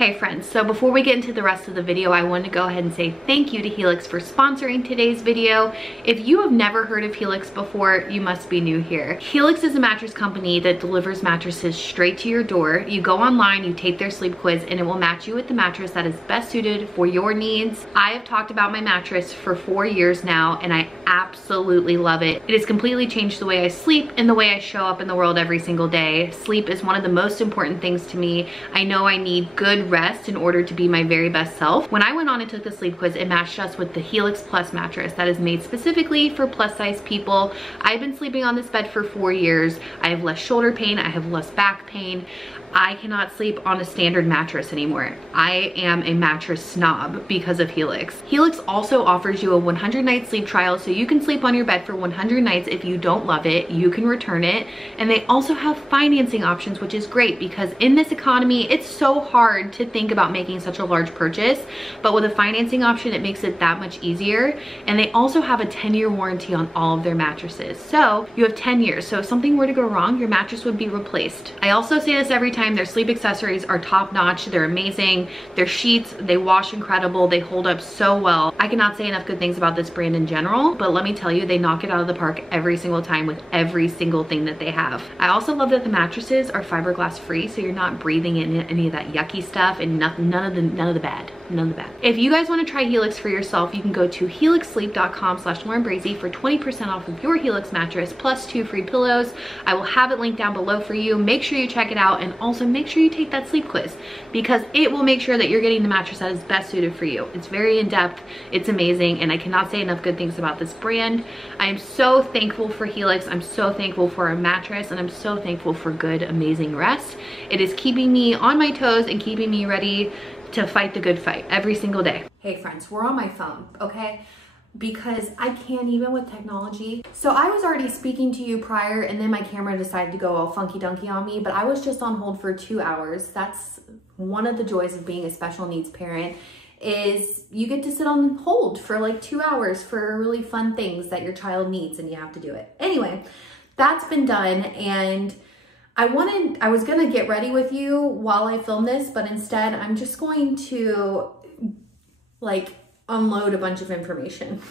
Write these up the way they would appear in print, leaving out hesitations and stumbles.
Hey friends, so before we get into the rest of the video, I want to go ahead and say thank you to Helix for sponsoring today's video. If you have never heard of Helix before, you must be new here. Helix is a mattress company that delivers mattresses straight to your door. You go online, you take their sleep quiz, and it will match you with the mattress that is best suited for your needs. I have talked about my mattress for 4 years now, and I absolutely love it. It has completely changed the way I sleep and the way I show up in the world every single day. Sleep is one of the most important things to me. I know I need good rest in order to be my very best self. When I went on and took the sleep quiz, it matched us with the Helix Plus mattress that is made specifically for plus size people. I've been sleeping on this bed for 4 years. I have less shoulder pain, I have less back pain. I cannot sleep on a standard mattress anymore. I am a mattress snob because of Helix. Helix also offers you a 100-night sleep trial, so you can sleep on your bed for 100 nights. If you don't love it, you can return it. And they also have financing options, which is great because in this economy, it's so hard to think about making such a large purchase. But with a financing option, it makes it that much easier. And they also have a 10-year warranty on all of their mattresses. So you have 10 years. So if something were to go wrong, your mattress would be replaced. I also say this every time. Their sleep accessories are top notch. They're amazing. Their sheets, they wash incredible. They hold up so well. I cannot say enough good things about this brand in general, but let me tell you, they knock it out of the park every single time with every single thing that they have. I also love that the mattresses are fiberglass free, so you're not breathing in any of that yucky stuff and none of the bad. If you guys want to try Helix for yourself, you can go to helixsleep.com/LaurenBrazee for 20% off of your Helix mattress plus 2 free pillows. I will have it linked down below for you. Make sure you check it out, and also make sure you take that sleep quiz because it will make sure that you're getting the mattress that is best suited for you. It's very in-depth, it's amazing, and I cannot say enough good things about this brand. I am so thankful for Helix. I'm so thankful for a mattress, and I'm so thankful for good, amazing rest. It is keeping me on my toes and keeping me ready to fight the good fight every single day. Hey friends, we're on my phone, okay? Because I can't even with technology. So I was already speaking to you prior, and then my camera decided to go all funky dunky on me, but I was just on hold for 2 hours. That's one of the joys of being a special needs parent, is you get to sit on hold for like 2 hours for really fun things that your child needs, and you have to do it. Anyway, that's been done, and I was gonna get ready with you while I film this, but instead I'm just going to like unload a bunch of information.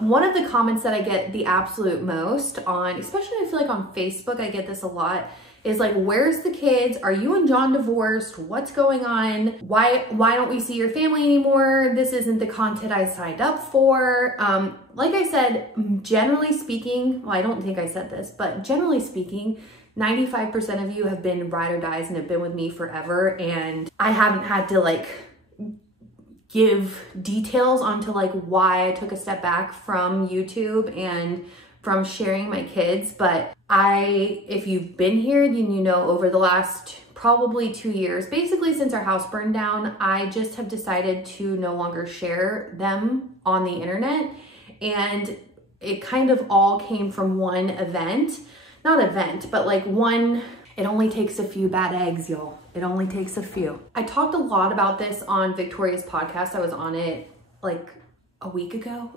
One of the comments that I get the absolute most on, especially I feel like on Facebook, I get this a lot, is like, where's the kids? Are you and John divorced? What's going on? Why don't we see your family anymore? This isn't the content I signed up for. Like I said, generally speaking, well, I don't think I said this, but generally speaking, 95% of you have been ride or dies and have been with me forever, and I haven't had to like give details onto like why I took a step back from YouTube and from sharing my kids. But if you've been here, then you know over the last probably 2 years, basically since our house burned down, I just have decided to no longer share them on the internet. And it kind of all came from one event. Not event, but like one, it only takes a few bad eggs, y'all. It only takes a few. I talked a lot about this on Victoria's podcast. I was on it like a week ago.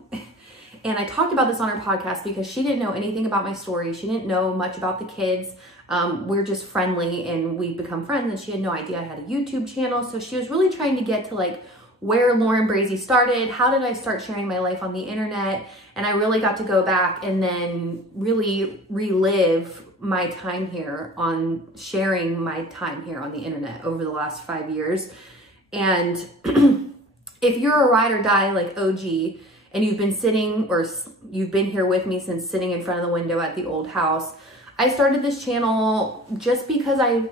And I talked about this on her podcast because she didn't know anything about my story. She didn't know much about the kids. We're just friendly and we become friends, and she had no idea I had a YouTube channel. So she was really trying to get to like where Lauren Brazee started, how did I start sharing my life on the internet, and I really got to go back and then really relive my time here on sharing my time here on the internet over the last 5 years. And if you're a ride or die like OG, and you've been sitting, or you've been here with me since sitting in front of the window at the old house, I started this channel just because I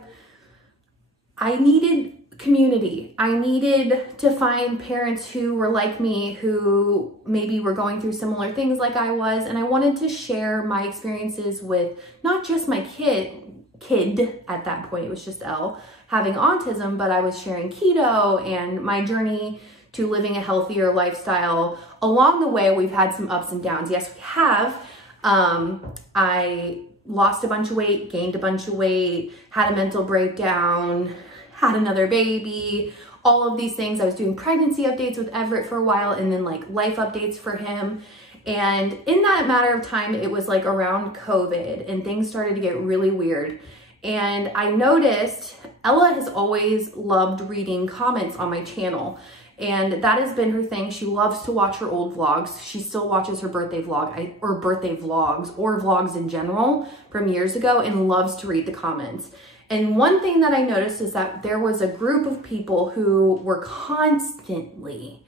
needed community. I needed to find parents who were like me, who maybe were going through similar things like I was, and I wanted to share my experiences with not just my kid at that point, it was just Elle, having autism, but I was sharing keto and my journey to living a healthier lifestyle. Along the way, we've had some ups and downs. Yes, we have. I lost a bunch of weight, gained a bunch of weight, had a mental breakdown, had another baby, all of these things. I was doing pregnancy updates with Everett for a while, and then like life updates for him. And in that matter of time, it was like around COVID and things started to get really weird. And I noticed Ella has always loved reading comments on my channel, and that has been her thing. She loves to watch her old vlogs. She still watches her birthday vlog, or birthday vlogs, or vlogs in general from years ago, and loves to read the comments. And one thing that I noticed is that there was a group of people who were constantly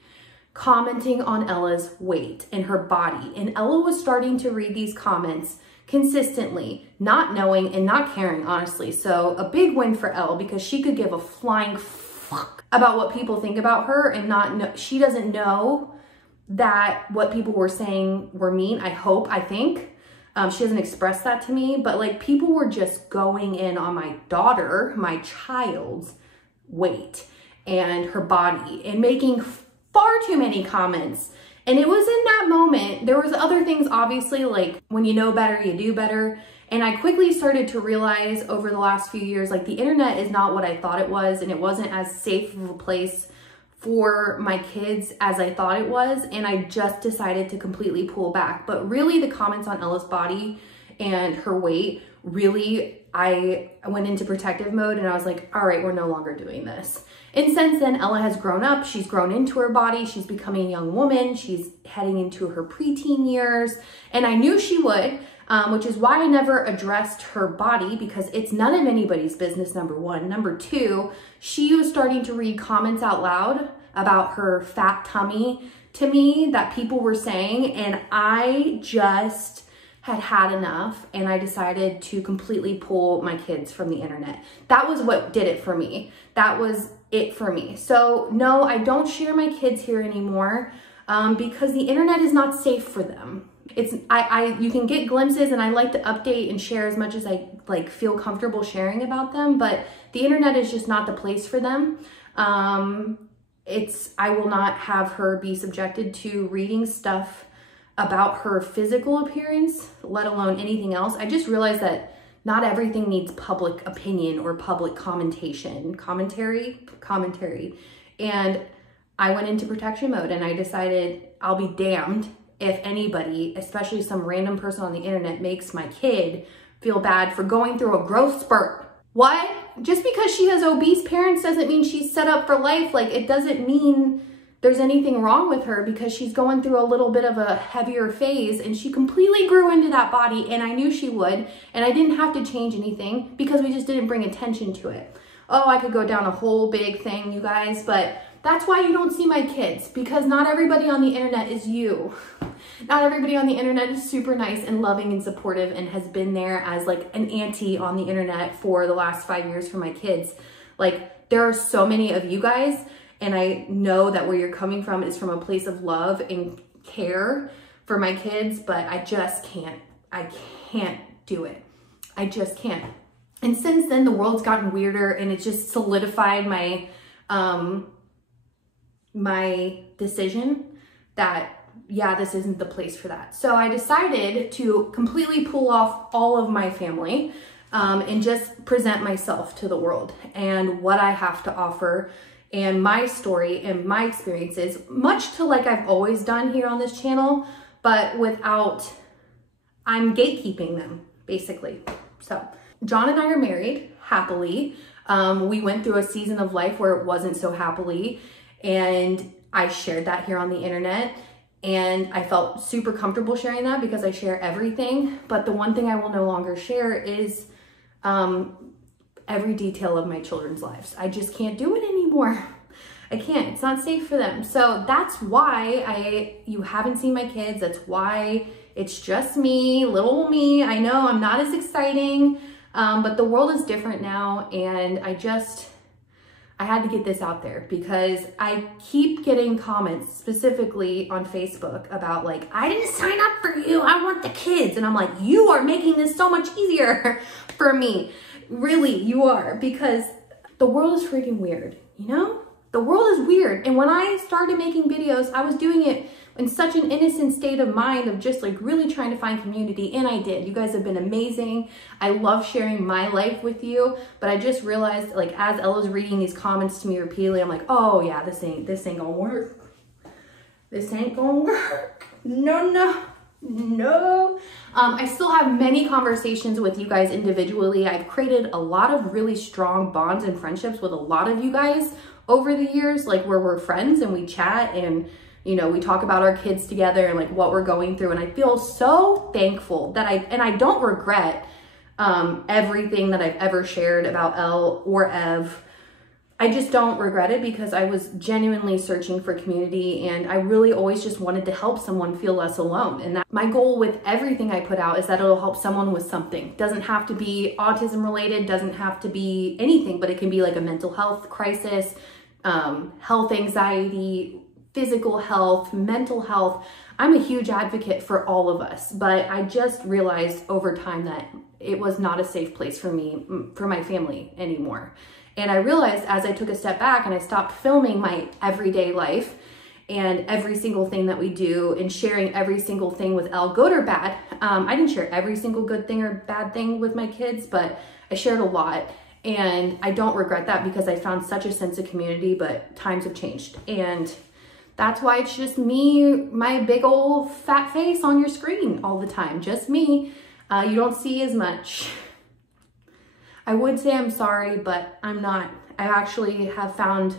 commenting on Ella's weight and her body. And Ella was starting to read these comments consistently, not knowing and not caring, honestly. So a big win for Elle, because she could give a flying fuck about what people think about her and not know. She doesn't know that what people were saying were mean. I think. She doesn't express that to me, but like people were just going in on my daughter, my child's weight and her body, and making far too many comments. And it was in that moment, there was other things, obviously, like when you know better, you do better. And I quickly started to realize over the last few years, like the internet is not what I thought it was, and it wasn't as safe of a place for my kids as I thought it was. And I just decided to completely pull back. But really the comments on Ella's body and her weight, really, I went into protective mode, and I was like, all right, we're no longer doing this. And since then, Ella has grown up. She's grown into her body. She's becoming a young woman. She's heading into her preteen years. And I knew she would, which is why I never addressed her body, because it's none of anybody's business, number one. Number two, she was starting to read comments out loud about her fat tummy to me that people were saying. And I just had enough, and I decided to completely pull my kids from the internet. That was what did it for me. That was it for me. So no, I don't share my kids here anymore because the internet is not safe for them. You can get glimpses, and I like to update and share as much as I feel comfortable sharing about them, but the internet is just not the place for them. I will not have her be subjected to reading stuff about her physical appearance, let alone anything else. I just realized that not everything needs public opinion or public commentary. And I went into protection mode, and I decided I'll be damned if anybody, especially some random person on the internet, makes my kid feel bad for going through a growth spurt. What? Just because she has obese parents doesn't mean she's set up for life. Like, it doesn't mean there's anything wrong with her because she's going through a little bit of a heavier phase, and she completely grew into that body, and I knew she would, and I didn't have to change anything because we just didn't bring attention to it. Oh, I could go down a whole big thing, you guys, but that's why you don't see my kids, because not everybody on the internet is you. Not everybody on the internet is super nice and loving and supportive and has been there as like an auntie on the internet for the last 5 years for my kids. Like, there are so many of you guys, and I know that where you're coming from is from a place of love and care for my kids, but I just can't. I can't do it. I just can't. And since then, the world's gotten weirder, and it just solidified my my decision that, yeah, this isn't the place for that. So I decided to completely pull off all of my family and just present myself to the world and what I have to offer and my story and my experiences, much to like I've always done here on this channel, but without, I'm gatekeeping them, basically. So John and I are married happily. We went through a season of life where it wasn't so happily, and I shared that here on the internet, and I felt super comfortable sharing that because I share everything. But the one thing I will no longer share is every detail of my children's lives. I just can't do it anymore. I can't. It's not safe for them. So that's why you haven't seen my kids. That's why it's just me, little me. I know I'm not as exciting, but the world is different now, and I had to get this out there because I keep getting comments specifically on Facebook about like, I didn't sign up for you, I want the kids. And I'm like, you are making this so much easier for me. Really, you are, because the world is freaking weird, you know? The world is weird. And when I started making videos, I was doing it in such an innocent state of mind of just like really trying to find community, and I did. You guys have been amazing. I love sharing my life with you, but I just realized, like, as Ella's reading these comments to me repeatedly, I'm like, oh yeah, this ain't gonna work. This ain't gonna work. No, No. I still have many conversations with you guys individually. I've created a lot of really strong bonds and friendships with a lot of you guys over the years, like where we're friends and we chat and, you know, we talk about our kids together and like what we're going through. And I feel so thankful that I don't regret everything that I've ever shared about Elle or Ev. I just don't regret it because I was genuinely searching for community and I really always just wanted to help someone feel less alone. And that my goal with everything I put out is that it'll help someone with something. Doesn't have to be autism related, doesn't have to be anything, but it can be like a mental health crisis, health anxiety, physical health, mental health. I'm a huge advocate for all of us, but I just realized over time that it was not a safe place for me, for my family anymore. And I realized as I took a step back and I stopped filming my everyday life and every single thing that we do and sharing every single thing with Elle, good or bad. I didn't share every single good thing or bad thing with my kids, but I shared a lot. And I don't regret that because I found such a sense of community, but times have changed. And that's why it's just me, my big old fat face on your screen all the time, just me. You don't see as much. I would say I'm sorry, but I'm not. I actually have found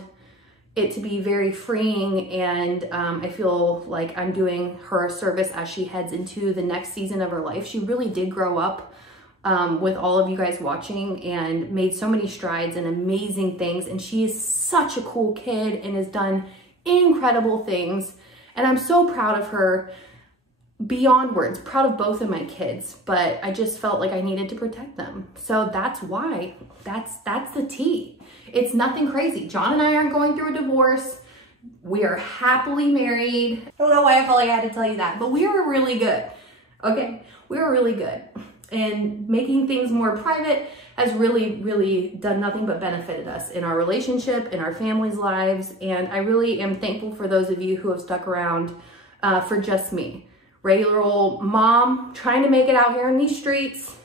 it to be very freeing and I feel like I'm doing her a service as she heads into the next season of her life. She really did grow up with all of you guys watching and made so many strides and amazing things. And she is such a cool kid and has done incredible things. And I'm so proud of her. Beyond words, proud of both of my kids, but I just felt like I needed to protect them. So that's why, that's the tea. It's nothing crazy. John and I aren't going through a divorce. We are happily married. I don't know why I felt like I had to tell you that, but we were really good. Okay, we were really good. And making things more private has really done nothing but benefited us in our relationship, in our family's lives. And I really am thankful for those of you who have stuck around for just me. Regular old mom, trying to make it out here in these streets,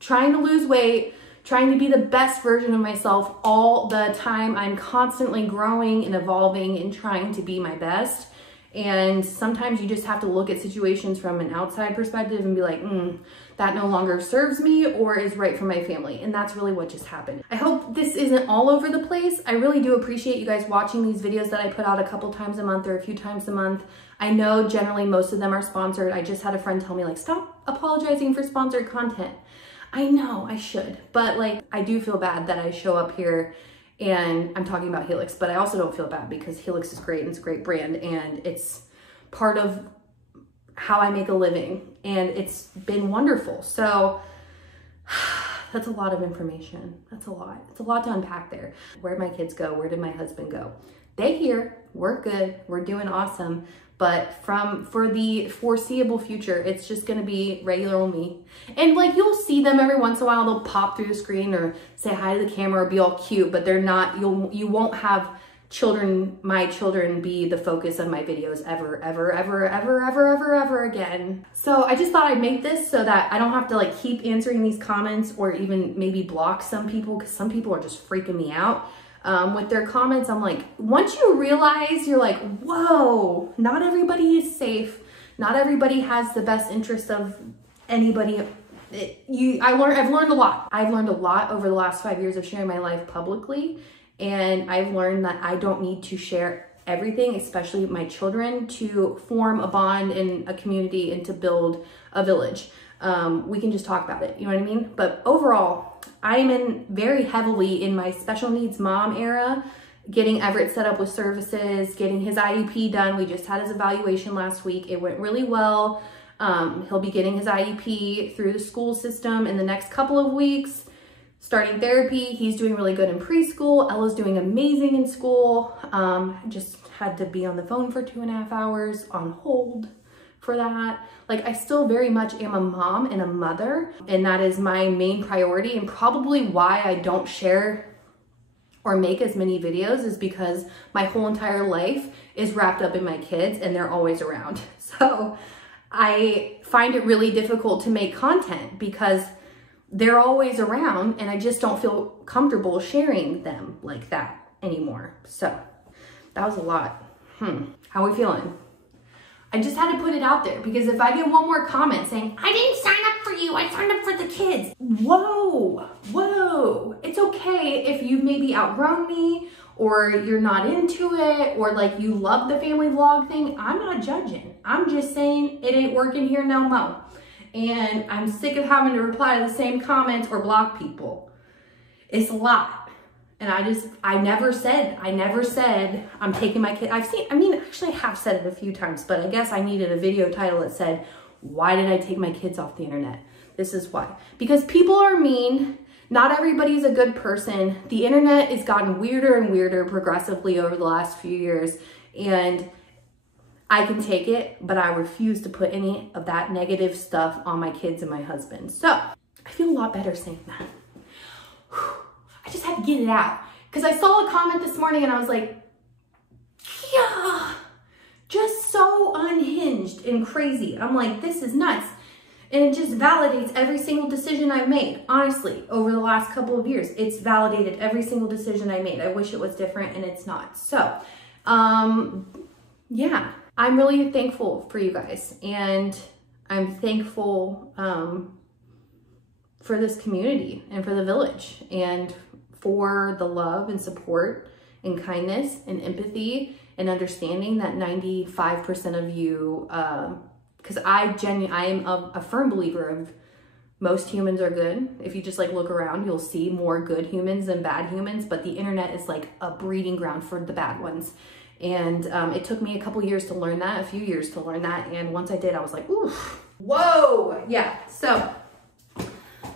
trying to lose weight, trying to be the best version of myself all the time. I'm constantly growing and evolving and trying to be my best. And sometimes you just have to look at situations from an outside perspective and be like, that no longer serves me or is right for my family. And that's really what just happened. I hope this isn't all over the place. I really do appreciate you guys watching these videos that I put out a couple times a month or a few times a month. I know generally most of them are sponsored. I just had a friend tell me like, stop apologizing for sponsored content. I know I should, but like, I do feel bad that I show up here and I'm talking about Helix, but I also don't feel bad because Helix is great and it's a great brand and it's part of how I make a living and it's been wonderful. So that's a lot of information. That's a lot. It's a lot to unpack there. Where'd my kids go? Where did my husband go? They here, we're good, we're doing awesome. But for the foreseeable future, it's just gonna be regular old me. And like, you'll see them every once in a while, they'll pop through the screen or say hi to the camera or be all cute, but they're not, you won't have my children be the focus of my videos ever again. So I just thought I'd make this so that I don't have to like keep answering these comments or even maybe block some people because some people are just freaking me out. With their comments, I'm like, once you realize, you're like, whoa, not everybody is safe. Not everybody has the best interest of anybody. I've learned a lot. I've learned a lot over the last 5 years of sharing my life publicly. And I've learned that I don't need to share everything, especially my children, to form a bond in a community and to build a village. We can just talk about it, you know what I mean? But overall, I am in very heavily in my special needs mom era, getting Everett set up with services, getting his IEP done. We just had his evaluation last week. It went really well. He'll be getting his IEP through the school system in the next couple of weeks, starting therapy. He's doing really good in preschool. Ella's doing amazing in school. Just had to be on the phone for 2.5 hours on hold for that. Like, I still very much am a mom and a mother, and that is my main priority, and probably why I don't share or make as many videos is because my whole entire life is wrapped up in my kids and they're always around. So I find it really difficult to make content because they're always around and I just don't feel comfortable sharing them like that anymore. So that was a lot. How are we feeling? I just had to put it out there, because if I get one more comment saying, I didn't sign up for you, I signed up for the kids. Whoa, whoa. It's okay if you've maybe outgrown me, or you're not into it, or like you love the family vlog thing. I'm not judging. I'm just saying it ain't working here no more. And I'm sick of having to reply to the same comments or block people. It's a lot. And I never said I'm taking my kid. Actually I have said it a few times, but I guess I needed a video title that said, why did I take my kids off the internet? This is why. Because people are mean. Not everybody's a good person. The internet has gotten weirder and weirder progressively over the last few years. And I can take it, but I refuse to put any of that negative stuff on my kids and my husband. So I feel a lot better saying that. I just had to get it out. Because I saw a comment this morning and I was like, yeah, just so unhinged and crazy. I'm like, this is nuts. And it just validates every single decision I've made. Honestly, over the last couple of years, it's validated every single decision I made. I wish it was different, and it's not. So, yeah, I'm really thankful for you guys. And I'm thankful for this community and for the village and for the love and support and kindness and empathy and understanding that 95% of you, because I am a firm believer of most humans are good. If you just like look around, you'll see more good humans than bad humans, but the internet is like a breeding ground for the bad ones. And it took me a couple years to learn that, a few years to learn that. And once I did, I was like, ooh, whoa. Yeah, so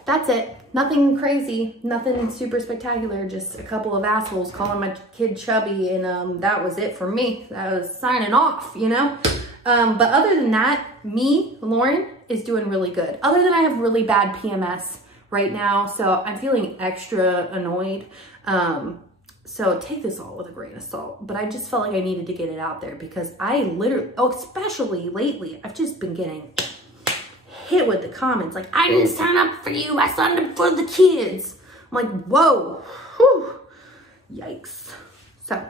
that's it. Nothing crazy, nothing super spectacular, just a couple of assholes calling my kid chubby, and that was it for me. I was signing off, you know? But other than that, me, Lauren, is doing really good. Other than I have really bad PMS right now, so I'm feeling extra annoyed. So take this all with a grain of salt, but I just felt like I needed to get it out there because I literally, especially lately, I've just been getting hit with the comments like, I didn't sign up for you, I signed up for the kids. I'm like, whoa, whew, yikes. So,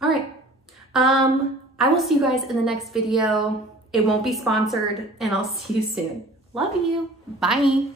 all right. I will see you guys in the next video. It won't be sponsored, and I'll see you soon. Love you. Bye.